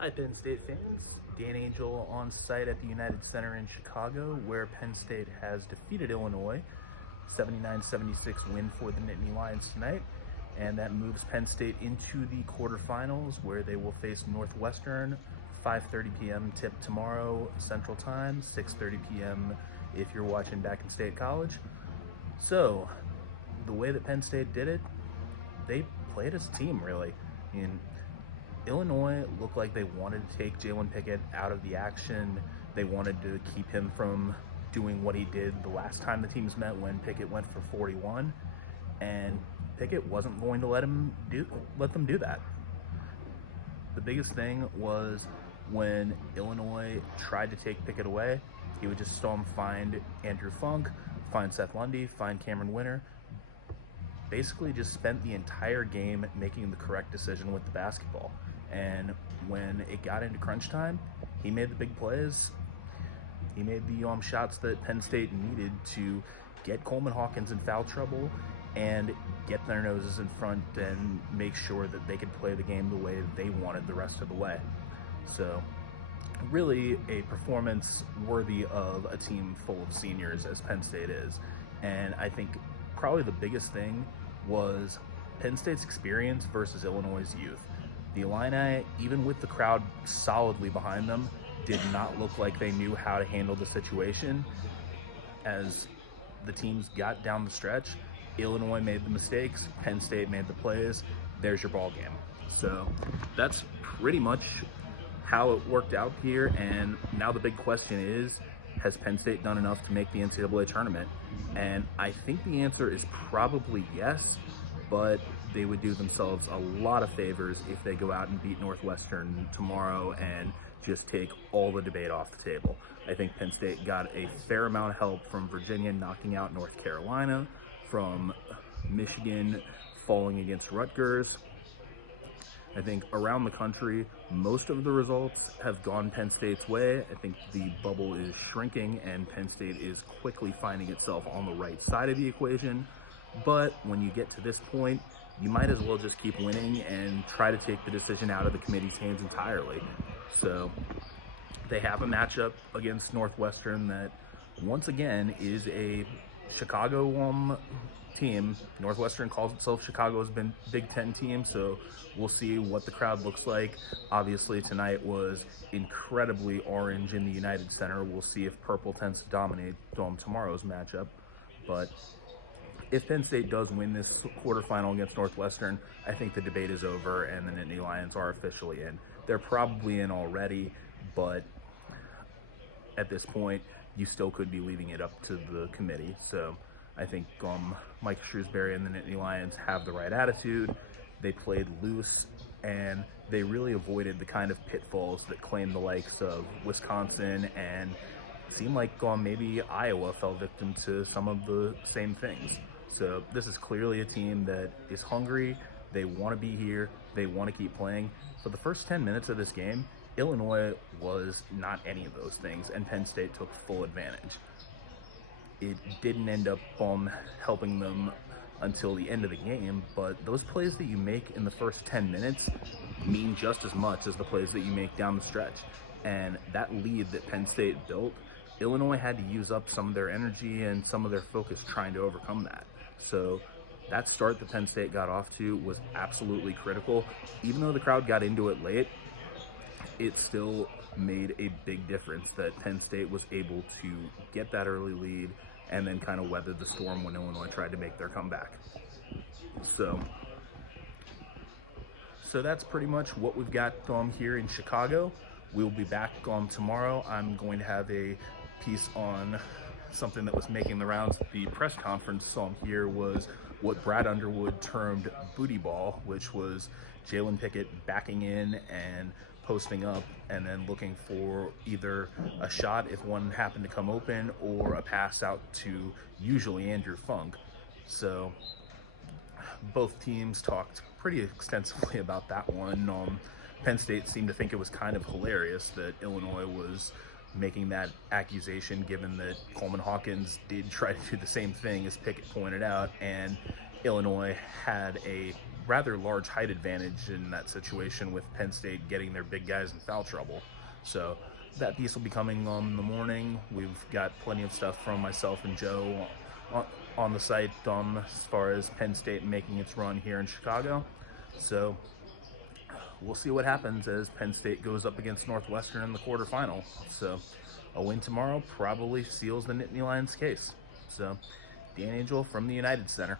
Hi Penn State fans, Dan Angell on site at the United Center in Chicago, where Penn State has defeated Illinois, 79-76 win for the Nittany Lions tonight, and that moves Penn State into the quarterfinals, where they will face Northwestern, 5:30 p.m. tip tomorrow Central Time, 6:30 p.m. if you're watching back in State College. So, the way that Penn State did it, they played as a team, really. Illinois looked like they wanted to take Jalen Pickett out of the action. They wanted to keep him from doing what he did the last time the teams met when Pickett went for 41, and Pickett wasn't going to let them do that. The biggest thing was when Illinois tried to take Pickett away, he would just find Andrew Funk, find Seth Lundy, find Cameron Winter. Basically just spent the entire game making the correct decision with the basketball. And when it got into crunch time, he made the big plays. He made the shots that Penn State needed to get Coleman Hawkins in foul trouble and get their noses in front and make sure that they could play the game the way they wanted the rest of the way. So really a performance worthy of a team full of seniors as Penn State is. And I think probably the biggest thing was Penn State's experience versus Illinois' youth. The Illini, even with the crowd solidly behind them, did not look like they knew how to handle the situation. As the teams got down the stretch, Illinois made the mistakes, Penn State made the plays. There's your ball game. So that's pretty much how it worked out here. And now the big question is, has Penn State done enough to make the NCAA tournament? And I think the answer is probably yes, but they would do themselves a lot of favors if they go out and beat Northwestern tomorrow and just take all the debate off the table. I think Penn State got a fair amount of help from Virginia knocking out North Carolina, from Michigan falling against Rutgers. I think around the country, most of the results have gone Penn State's way. I think the bubble is shrinking and Penn State is quickly finding itself on the right side of the equation. But when you get to this point, you might as well just keep winning and try to take the decision out of the committee's hands entirely. So they have a matchup against Northwestern that, once again, is a Chicago team. Northwestern calls itself Chicago's Big Ten team, so we'll see what the crowd looks like. Obviously, tonight was incredibly orange in the United Center. We'll see if purple tends to dominate tomorrow's matchup. But if Penn State does win this quarterfinal against Northwestern, I think the debate is over and the Nittany Lions are officially in. They're probably in already, but at this point, you still could be leaving it up to the committee. So I think Mike Shrewsbury and the Nittany Lions have the right attitude. They played loose, and they really avoided the kind of pitfalls that claimed the likes of Wisconsin, and it seemed like maybe Iowa fell victim to some of the same things. So this is clearly a team that is hungry. They want to be here. They want to keep playing. For the first 10 minutes of this game, Illinois was not any of those things, and Penn State took full advantage. It didn't end up helping them until the end of the game, but those plays that you make in the first 10 minutes mean just as much as the plays that you make down the stretch. And that lead that Penn State built, Illinois had to use up some of their energy and some of their focus trying to overcome that. So that start that Penn State got off to was absolutely critical. Even though the crowd got into it late, it still made a big difference that Penn State was able to get that early lead and then kind of weathered the storm when Illinois tried to make their comeback. So that's pretty much what we've got here in Chicago. We'll be back tomorrow. I'm going to have a piece on something that was making the rounds at the press conference here was what Brad Underwood termed booty ball, which was Jalen Pickett backing in and posting up and then looking for either a shot if one happened to come open or a pass out to usually Andrew Funk. So both teams talked pretty extensively about that one. Penn State seemed to think it was kind of hilarious that Illinois was making that accusation, given that Coleman Hawkins did try to do the same thing as Pickett pointed out, and Illinois had a rather large height advantage in that situation with Penn State getting their big guys in foul trouble. So that piece will be coming in the morning. We've got plenty of stuff from myself and Joe on the site as far as Penn State making its run here in Chicago. So we'll see what happens as Penn State goes up against Northwestern in the quarterfinal. So a win tomorrow probably seals the Nittany Lions case. So Dan Angell from the United Center.